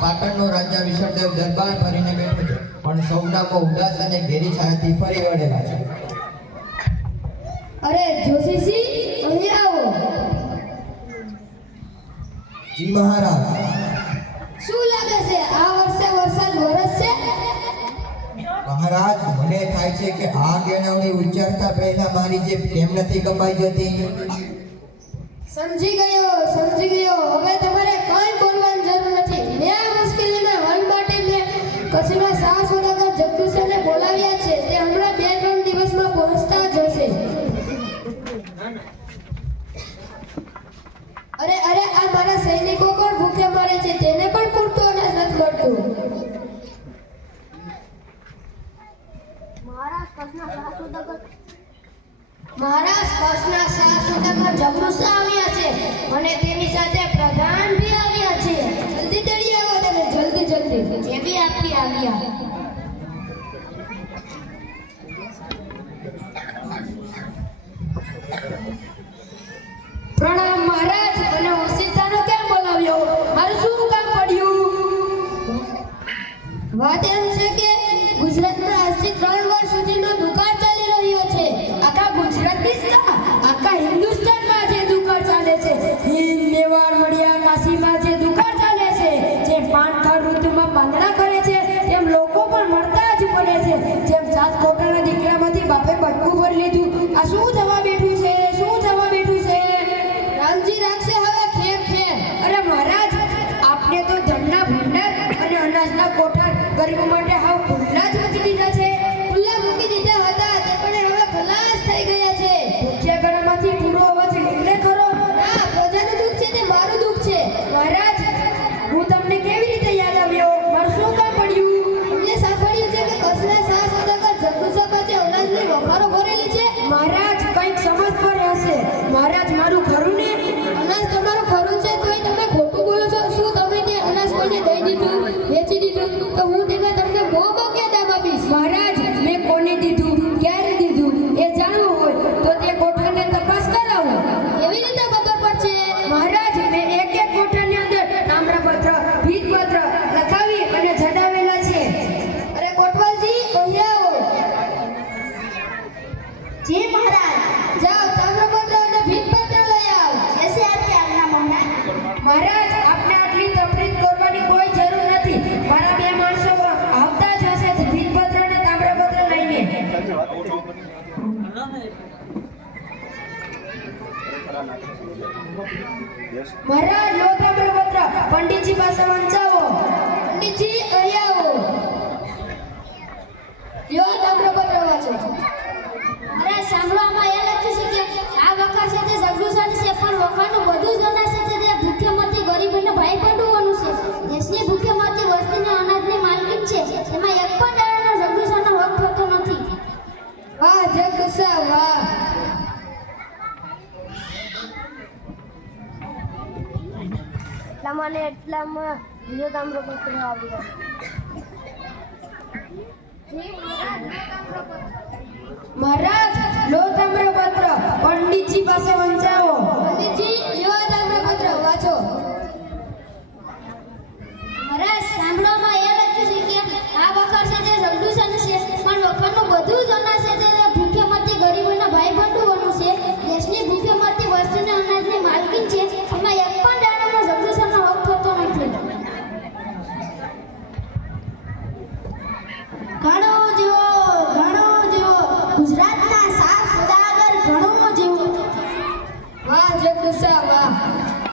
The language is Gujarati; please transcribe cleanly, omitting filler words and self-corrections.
પાટણનો રાજાભિષેક દેવ દરબાર ભરીને બેઠો છે, પણ સૌનાકો ઉદાસ અને ઘેરી છાયાથી ફરી વળેલા છે. અરે જોશીજી, અહીં આવો. જી મહારાજ. શું લાગે છે, આ વર્ષે વરસાદ વરસશે? મહારાજ, મને થાય છે કે આ કેળવણી ઉચ્ચારતા પહેલા મારી જીભ કેમ નથી કપાઈ જતી? સમજી ગયો. હવે તમારે કંઈ બોલવાની જરૂર નથી. મેં આ મુશ્કેલીના હલ માટે મેં કચ્છના શાહ સોદાગર જગદીશને બોલાવ્યા છે. તે હમણાં 2-3 દિવસમાં પહોંચતા જ હશે. અરે આ મારા સૈનિકો પણ ભૂખે મરે છે, તેને પણ પૂરતું અનાજ નથી મળતું. મહારાજ કચ્છના શાહ સોદાગર જગદીશ આવ્યા છે અને તેની સાથે પ્રધાન ભી આવ્યા છે. જલ્દી તેડી આવો તમે, જલ્દી. જે બી આપી આવ્યા. પ્રણામ મહારાજ. મને ઓશિતાનો કેમ બોલાવ્યો? મારું શું કામ પડ્યું? વાત એમ છે કે ગુજરાતમાં આજથી 3 વર્ષ સુધીનો દુકાળ ચાલી રહ્યો છે. આખા ગુજરાતની આખા હિન્દુસ્તાનમાં જે દુકાળ ચાલે છે, હિંદ, મેવાડ, મળિયા, કાશીમાં જે દુકાળ ચાલે છે, જે પાનખર ઋતુમાં પાંદડા કરે છે, તેમ લોકો પણ મરતા જ પડે છે. જેમ 7 કોકરાના દીકરામાંથી બાપે બટકું ભરી લીધું. આ શું થવા બેઠું છે? રામજી રાખશે હવે ખેર. અરે મહારાજ, આપને તો ધનના ભંડાર અને અનાજના કોઠાર ગરીબો માટે હાવ ખુલ્લા જ મૂકી દીધા છે. ખુલ્લા મૂકી દીધા હતા, તે પણ હવે ખલાસ થઈ ગયા છે. ભૂખ્યા ગળામાંથી પૂરો અવાજ નીકળે ખરો? ના, પ્રજાનું દુઃખ છે તે મારું દુઃખ છે. મહારાજ, હું તમને કેવી રીતે યાદ આવ્યો? મારું શું કામ પડ્યું? અમને સાંભળ્યું છે કે કચ્છના શાહ સોદાગર જગદીશ પાસે અનાજની વખારો ભરેલી છે. મહારાજ, કંઈક સમજ પર હશે. મહારાજ, મારું ખરું ને? અનાજ તમારું ખરું છે તોય તમે ખોટું બોલો છો. શું તમે તે અનાજ કોઈને દઈ દીધું, વેચી દીધું? તો હું તેમાં તમને બહુ ક્યાં દામ આપીશ. મહારાજ, મેં કોને દીધું, ક્યારે દીધું એ જાણવું હોય તો તે કોઠાને તપાસ કરાવો. એવી રીતે ખબર પડશે? મહારાજ, મેં એક કોઠાની અંદર તામ્રપત્ર, ભીતપત્ર લખાવી અને જડાવેલા છે. અરે કોટવાલજી, અહીં આવો. જી મહારાજ. જાઓ, તામ્રપત્ર અને ભીતપત્ર લઈ આવો. એસે આપકે આજ્ઞા મહારાજ, આપને આટલી તકલીફ કરવાની કોઈ જરૂર નથી. મારા 2 માણસો આવતા જ હશે ભીતપત્ર અને તામ્રપત્ર લઈને. મહારાજ, લો તામ્રપત્ર, પંડિતજી પાસે વંચાવો. પંડિતજી, અહીં આવો. લો તામ્રપત્ર વાંચો. અરે સાંભળો, આમાં એ લખ્યું છે કે આ વખાર છે તે જગદીશાની છે, પણ વખારનું બધું જ અનાજ છે તે ભૂખે મરતી ગરીબોને ભાઈ પટવવાનું છે. દેશની ભૂખે મરતી વસ્તીને અનાજની માલકીન છે, એમાં એક પણ દાણાનો જગદીશાનો હક થતો નથી. વાહ જગદીશા, વાહ. એટલામાં બીજો તામ્રપત્ર આવ્યો. મહારાજ, લો તામ્રપત્ર, પંડિતજી પાસે વંચાવો. પંડિતજી, લો તામ્રપત્ર વાંચો. મહારાજ, સાંભળોમાં એ લખ્યું છે કે આ વખાર છે તે જગદીશાની છે, પણ વખારનું બધું જ અનાજ છે તે ભૂખે મરતી ગરીબોના ભાઈ બંધુઓનું છે. દેશની ભૂખે મરતી વસ્તીને અનાજની માલકીન છે, એમાં એક પણ દાણાનો જગદીશાનો હક થતો નથી. ઘણો જેવો ગુજરાત